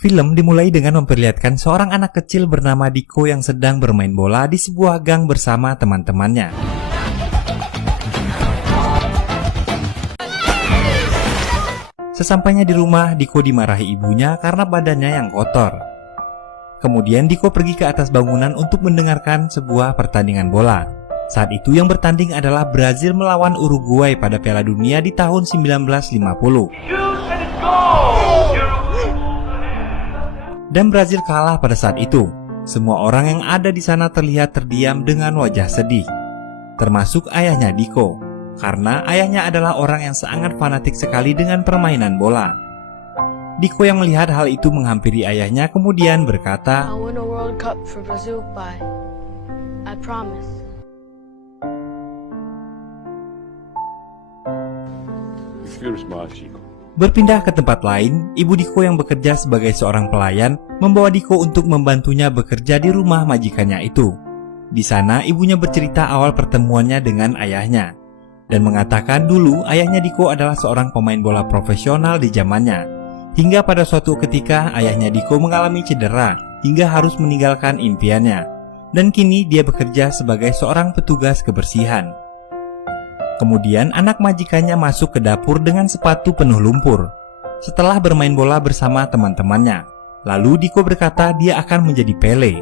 Film dimulai dengan memperlihatkan seorang anak kecil bernama Diko yang sedang bermain bola di sebuah gang bersama teman-temannya. Sesampainya di rumah, Diko dimarahi ibunya karena badannya yang kotor. Kemudian Diko pergi ke atas bangunan untuk mendengarkan sebuah pertandingan bola. Saat itu yang bertanding adalah Brazil melawan Uruguay pada Piala Dunia di tahun 1950. Dan Brazil kalah pada saat itu. Semua orang yang ada di sana terlihat terdiam dengan wajah sedih, termasuk ayahnya Diko, karena ayahnya adalah orang yang sangat fanatik sekali dengan permainan bola. Diko yang melihat hal itu menghampiri ayahnya kemudian berkata, "I win a World Cup for Brazil, Pai. I promise." Berpindah ke tempat lain, ibu Diko yang bekerja sebagai seorang pelayan membawa Diko untuk membantunya bekerja di rumah majikannya itu. Di sana ibunya bercerita awal pertemuannya dengan ayahnya dan mengatakan dulu ayahnya Diko adalah seorang pemain bola profesional di zamannya. Hingga pada suatu ketika ayahnya Diko mengalami cedera hingga harus meninggalkan impiannya, dan kini dia bekerja sebagai seorang petugas kebersihan. Kemudian anak majikannya masuk ke dapur dengan sepatu penuh lumpur setelah bermain bola bersama teman-temannya. Lalu Diko berkata dia akan menjadi Pele.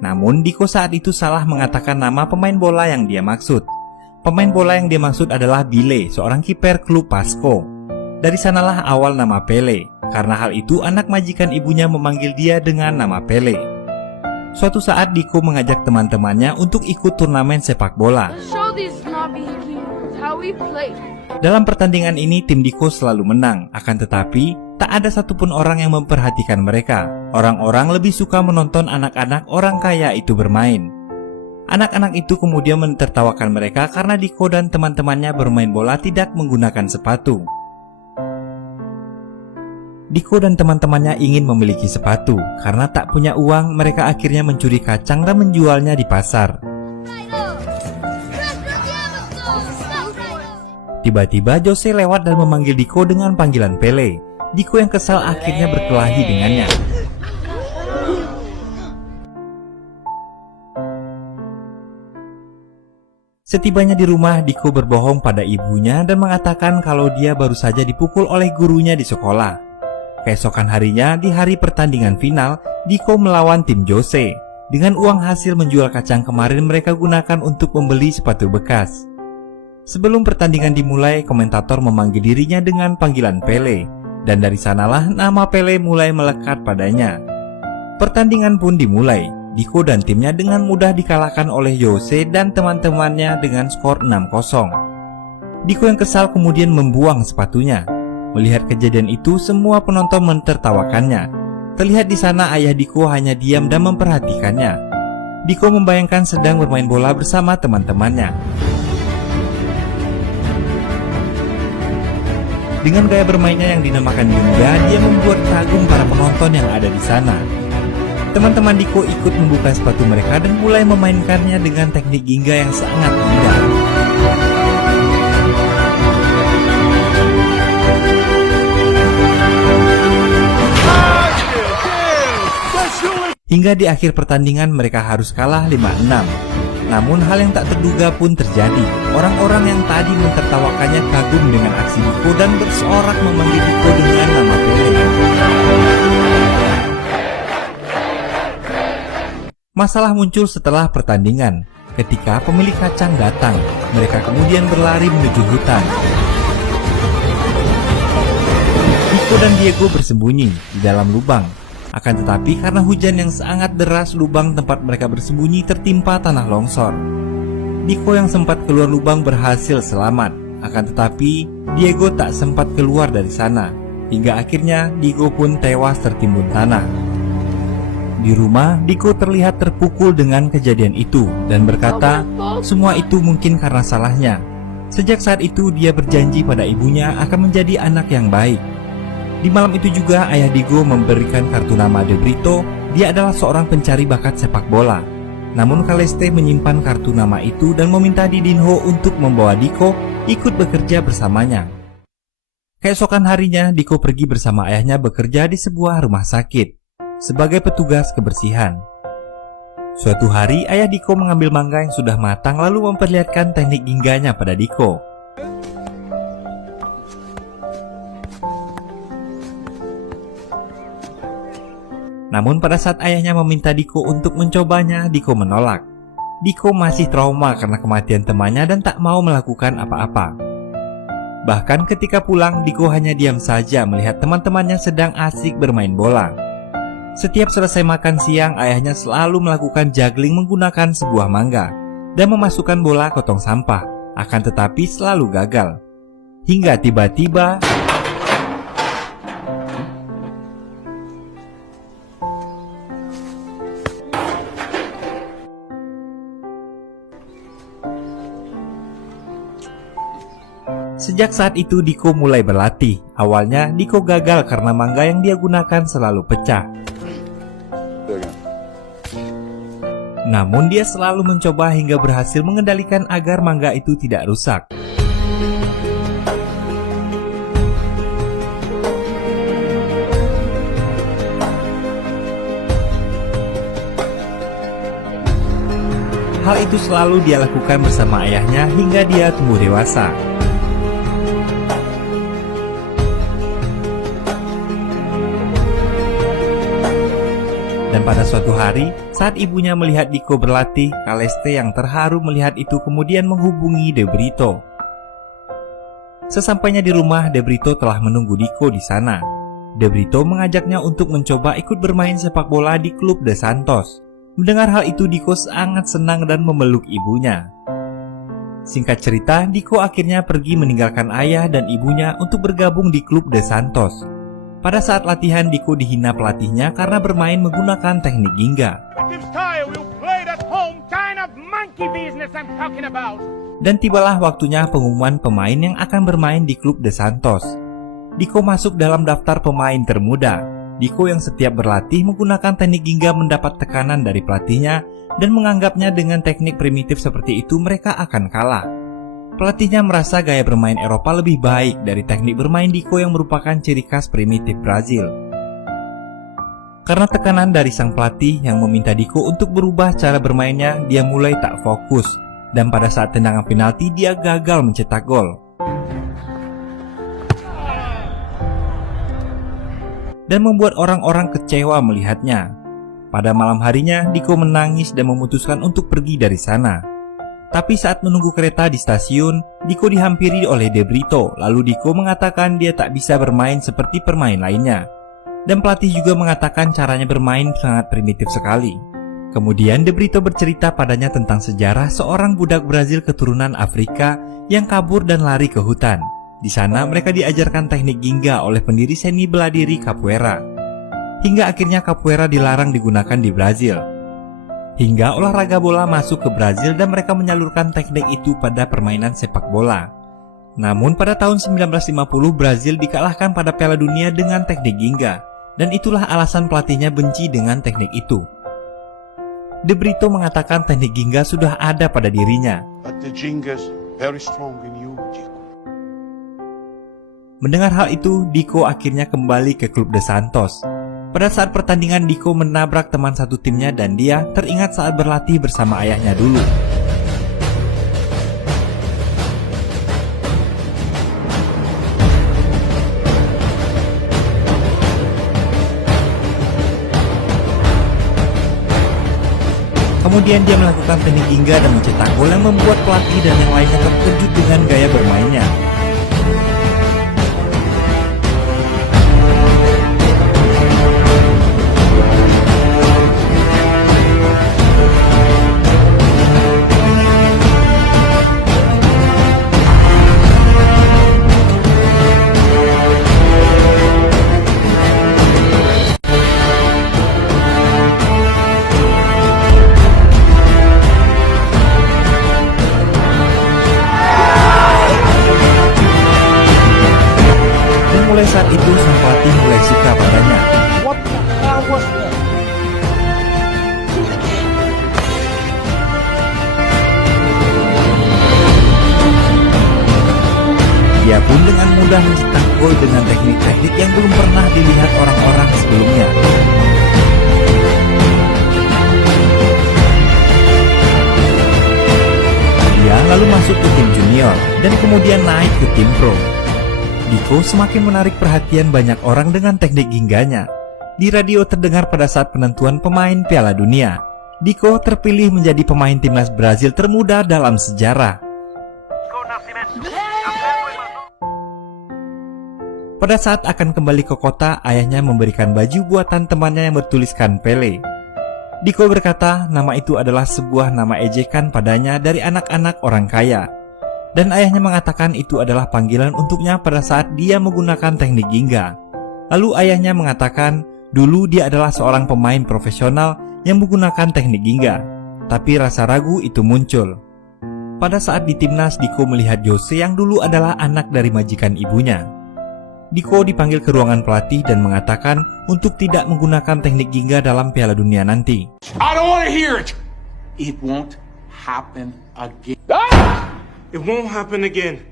Namun Diko saat itu salah mengatakan nama pemain bola yang dia maksud. Pemain bola yang dia maksud adalah Bile, seorang kiper klub Pasco. Dari sanalah awal nama Pele. Karena hal itu anak majikan ibunya memanggil dia dengan nama Pele. Suatu saat Diko mengajak teman-temannya untuk ikut turnamen sepak bola. Dalam pertandingan ini tim Diko selalu menang, akan tetapi tak ada satupun orang yang memperhatikan mereka. Orang-orang lebih suka menonton anak-anak orang kaya itu bermain. Anak-anak itu kemudian mentertawakan mereka karena Diko dan teman-temannya bermain bola tidak menggunakan sepatu. Diko dan teman-temannya ingin memiliki sepatu. Karena tak punya uang, mereka akhirnya mencuri kacang dan menjualnya di pasar. Tiba-tiba Jose lewat dan memanggil Diko dengan panggilan Pele. Diko yang kesal akhirnya berkelahi dengannya. Setibanya di rumah, Diko berbohong pada ibunya dan mengatakan kalau dia baru saja dipukul oleh gurunya di sekolah. Keesokan harinya, di hari pertandingan final, Diko melawan tim Jose. Dengan uang hasil menjual kacang kemarin mereka gunakan untuk membeli sepatu bekas. Sebelum pertandingan dimulai, komentator memanggil dirinya dengan panggilan Pele. Dan dari sanalah nama Pele mulai melekat padanya. Pertandingan pun dimulai. Diko dan timnya dengan mudah dikalahkan oleh Jose dan teman-temannya dengan skor 6-0. Diko yang kesal kemudian membuang sepatunya. Melihat kejadian itu, semua penonton mentertawakannya. Terlihat di sana ayah Diko hanya diam dan memperhatikannya. Diko membayangkan sedang bermain bola bersama teman-temannya. Dengan gaya bermainnya yang dinamakan ninja, dia membuat kagum para penonton yang ada di sana. Teman-teman Diko ikut membuka sepatu mereka dan mulai memainkannya dengan teknik ginga yang sangat indah. Hingga di akhir pertandingan mereka harus kalah 5-6. Namun hal yang tak terduga pun terjadi. Orang-orang yang tadi mentertawakannya kagum dengan aksi Diko dan bersorak memanggil Diko dengan nama Pele. Masalah muncul setelah pertandingan. Ketika pemilik kacang datang, mereka kemudian berlari menuju hutan. Diko dan Diego bersembunyi di dalam lubang. Akan tetapi karena hujan yang sangat deras, lubang tempat mereka bersembunyi tertimpa tanah longsor. Diko yang sempat keluar lubang berhasil selamat. Akan tetapi Diego tak sempat keluar dari sana. Hingga akhirnya Diego pun tewas tertimbun tanah. Di rumah, Diko terlihat terpukul dengan kejadian itu dan berkata semua itu mungkin karena salahnya. Sejak saat itu dia berjanji pada ibunya akan menjadi anak yang baik. Di malam itu juga ayah Diego memberikan kartu nama De Brito. Dia adalah seorang pencari bakat sepak bola. Namun Caleste menyimpan kartu nama itu dan meminta Didinho untuk membawa Diko ikut bekerja bersamanya. Keesokan harinya, Diko pergi bersama ayahnya bekerja di sebuah rumah sakit sebagai petugas kebersihan. Suatu hari, ayah Diko mengambil mangga yang sudah matang lalu memperlihatkan teknik gingganya pada Diko. Namun pada saat ayahnya meminta Diko untuk mencobanya, Diko menolak. Diko masih trauma karena kematian temannya dan tak mau melakukan apa-apa. Bahkan ketika pulang, Diko hanya diam saja melihat teman-temannya sedang asik bermain bola. Setiap selesai makan siang, ayahnya selalu melakukan juggling menggunakan sebuah mangga dan memasukkan bola ke tong sampah, akan tetapi selalu gagal. Hingga tiba-tiba sejak saat itu Diko mulai berlatih. Awalnya Diko gagal karena mangga yang dia gunakan selalu pecah. Namun dia selalu mencoba hingga berhasil mengendalikan agar mangga itu tidak rusak. Hal itu selalu dia lakukan bersama ayahnya hingga dia tumbuh dewasa. Dan pada suatu hari, saat ibunya melihat Diko berlatih, Kaleste yang terharu melihat itu kemudian menghubungi De Brito. Sesampainya di rumah, De Brito telah menunggu Diko di sana. De Brito mengajaknya untuk mencoba ikut bermain sepak bola di klub De Santos. Mendengar hal itu, Diko sangat senang dan memeluk ibunya. Singkat cerita, Diko akhirnya pergi meninggalkan ayah dan ibunya untuk bergabung di klub De Santos. Pada saat latihan, Diko dihina pelatihnya karena bermain menggunakan teknik ginga. Dan tibalah waktunya pengumuman pemain yang akan bermain di klub De Santos. Diko masuk dalam daftar pemain termuda. Diko yang setiap berlatih menggunakan teknik ginga mendapat tekanan dari pelatihnya dan menganggapnya dengan teknik primitif seperti itu mereka akan kalah. Pelatihnya merasa gaya bermain Eropa lebih baik dari teknik bermain Diko yang merupakan ciri khas primitif Brazil. Karena tekanan dari sang pelatih yang meminta Diko untuk berubah cara bermainnya, dia mulai tak fokus. Dan pada saat tendangan penalti, dia gagal mencetak gol. Dan membuat orang-orang kecewa melihatnya. Pada malam harinya, Diko menangis dan memutuskan untuk pergi dari sana. Tapi saat menunggu kereta di stasiun, Diko dihampiri oleh De Brito. Lalu Diko mengatakan dia tak bisa bermain seperti pemain lainnya. Dan pelatih juga mengatakan caranya bermain sangat primitif sekali. Kemudian De Brito bercerita padanya tentang sejarah seorang budak Brazil keturunan Afrika yang kabur dan lari ke hutan. Di sana mereka diajarkan teknik ginga oleh pendiri seni bela diri capoeira. Hingga akhirnya capoeira dilarang digunakan di Brazil. Hingga olahraga bola masuk ke Brazil dan mereka menyalurkan teknik itu pada permainan sepak bola. Namun pada tahun 1950 Brazil dikalahkan pada Piala Dunia dengan teknik ginga. Dan itulah alasan pelatihnya benci dengan teknik itu. De Brito mengatakan teknik ginga sudah ada pada dirinya. Mendengar hal itu, Diko akhirnya kembali ke klub De Santos. Pada saat pertandingan, Diko menabrak teman satu timnya dan dia teringat saat berlatih bersama ayahnya dulu. Kemudian dia melakukan teknik ginga dan mencetak gol yang membuat pelatih dan yang lainnya terkejut dengan gaya bermainnya. Mulai saat itu sang pelatih mulai suka padanya. What the hell was that? Dia pun dengan mudah mencetak gol dengan teknik-teknik yang belum pernah dilihat orang-orang sebelumnya. Dia lalu masuk ke tim junior dan kemudian naik ke tim pro. Diko semakin menarik perhatian banyak orang dengan teknik gingganya. Di radio terdengar pada saat penentuan pemain Piala Dunia, Diko terpilih menjadi pemain timnas Brazil termuda dalam sejarah. Pada saat akan kembali ke kota, ayahnya memberikan baju buatan temannya yang bertuliskan Pele. Diko berkata nama itu adalah sebuah nama ejekan padanya dari anak-anak orang kaya. Dan ayahnya mengatakan itu adalah panggilan untuknya pada saat dia menggunakan teknik gingga. Lalu ayahnya mengatakan dulu dia adalah seorang pemain profesional yang menggunakan teknik gingga. Tapi rasa ragu itu muncul. Pada saat di timnas, Diko melihat Jose yang dulu adalah anak dari majikan ibunya. Diko dipanggil ke ruangan pelatih dan mengatakan untuk tidak menggunakan teknik gingga dalam Piala Dunia nanti. I don't want to hear it. It won't happen again. It won't happen again.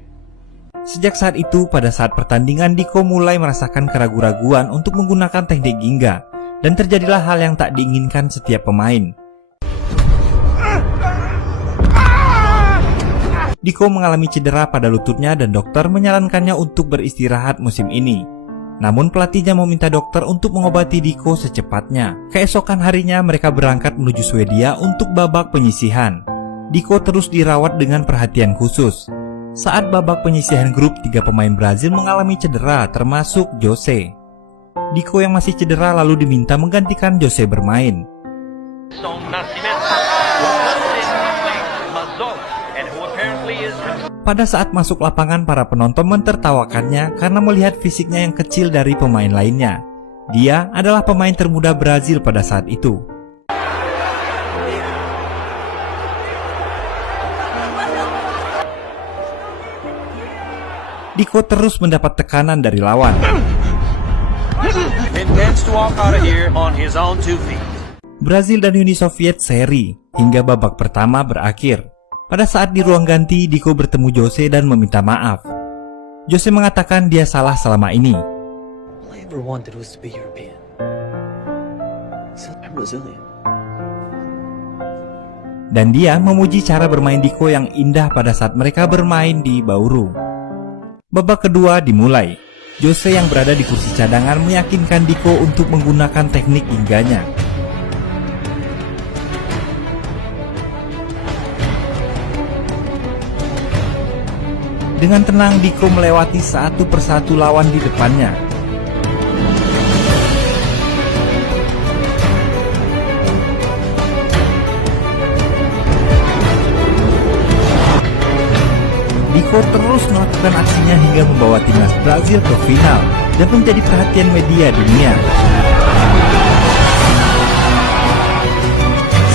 Sejak saat itu, pada saat pertandingan, Diko mulai merasakan keraguan-raguan untuk menggunakan teknik gingga, dan terjadilah hal yang tak diinginkan setiap pemain. Diko mengalami cedera pada lututnya dan dokter menyarankannya untuk beristirahat musim ini. Namun pelatihnya meminta dokter untuk mengobati Diko secepatnya. Keesokan harinya mereka berangkat menuju Swedia untuk babak penyisihan. Diko terus dirawat dengan perhatian khusus. Saat babak penyisihan grup, 3 pemain Brazil mengalami cedera termasuk Jose. Diko yang masih cedera lalu diminta menggantikan Jose bermain. Pada saat masuk lapangan, para penonton mentertawakannya karena melihat fisiknya yang kecil dari pemain lainnya. Dia adalah pemain termuda Brazil pada saat itu. Diko terus mendapat tekanan dari lawan. Brazil dan Uni Soviet seri hingga babak pertama berakhir. Pada saat di ruang ganti, Diko bertemu Jose dan meminta maaf. Jose mengatakan dia salah selama ini. Dan dia memuji cara bermain Diko yang indah pada saat mereka bermain di Bauru. Babak kedua dimulai. Jose yang berada di kursi cadangan meyakinkan Diko untuk menggunakan teknik gingganya. Dengan tenang, Diko melewati satu persatu lawan di depannya. Diko terus melakukan aksinya hingga membawa timnas Brazil ke final dan menjadi perhatian media dunia.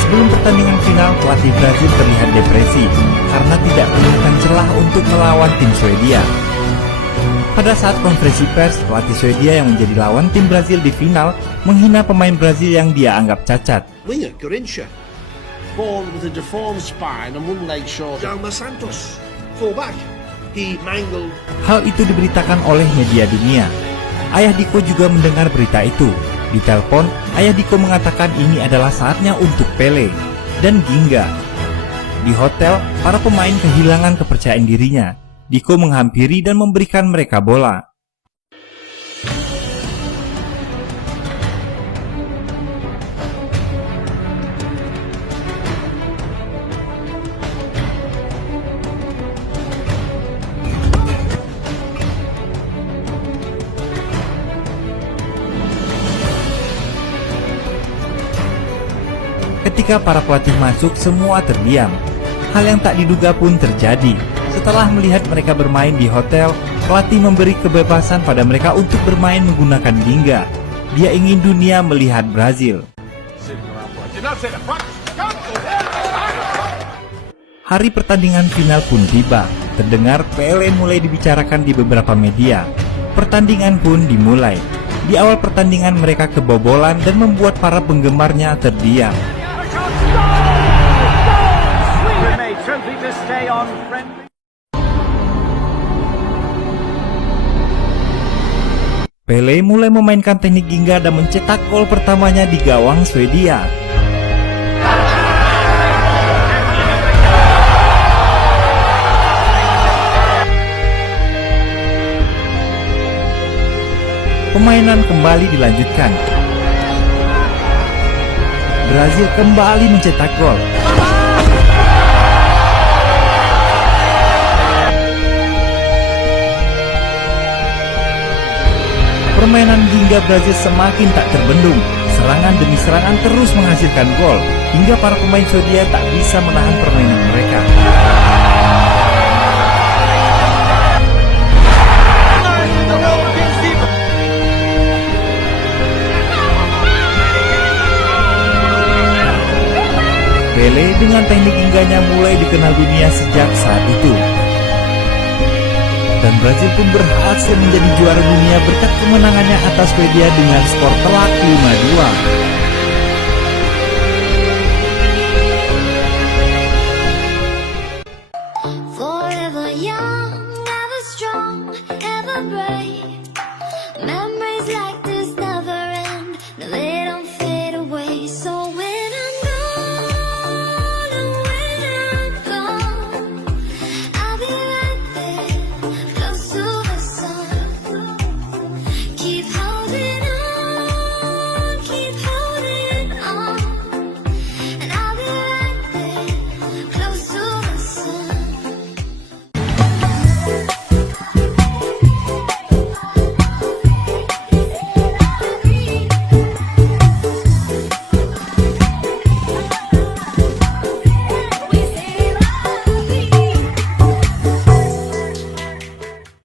Sebelum pertandingan final, pelatih Brazil terlihat depresi karena tidak menemukan celah untuk melawan tim Swedia. Pada saat konferensi pers, pelatih Swedia yang menjadi lawan tim Brazil di final menghina pemain Brazil yang dia anggap cacat. Winger Garrincha, born with a deformed spine and one leg short. Jaume Santos, fullback, he mangled. Hal itu diberitakan oleh media dunia. Ayah Diko juga mendengar berita itu. Di telepon, ayah Diko mengatakan ini adalah saatnya untuk Pele dan Ginga. Di hotel, para pemain kehilangan kepercayaan dirinya. Diko menghampiri dan memberikan mereka bola. Ketika para pelatih masuk, semua terdiam. Hal yang tak diduga pun terjadi. Setelah melihat mereka bermain di hotel, pelatih memberi kebebasan pada mereka untuk bermain menggunakan ginga. Dia ingin dunia melihat Brazil. Hari pertandingan final pun tiba. Terdengar Pele mulai dibicarakan di beberapa media. Pertandingan pun dimulai. Di awal pertandingan mereka kebobolan dan membuat para penggemarnya terdiam. Pele mulai memainkan teknik gingga dan mencetak gol pertamanya di gawang Swedia. Permainan kembali dilanjutkan. Brazil kembali mencetak gol. Permainan gingga Brazil semakin tak terbendung. Serangan demi serangan terus menghasilkan gol, hingga para pemain Swedia tak bisa menahan permainan mereka. Pele dengan teknik gingganya mulai dikenal dunia sejak saat itu. Dan Brazil pun berhasil menjadi juara dunia berkat kemenangannya atas Swedia dengan skor telak 5-2.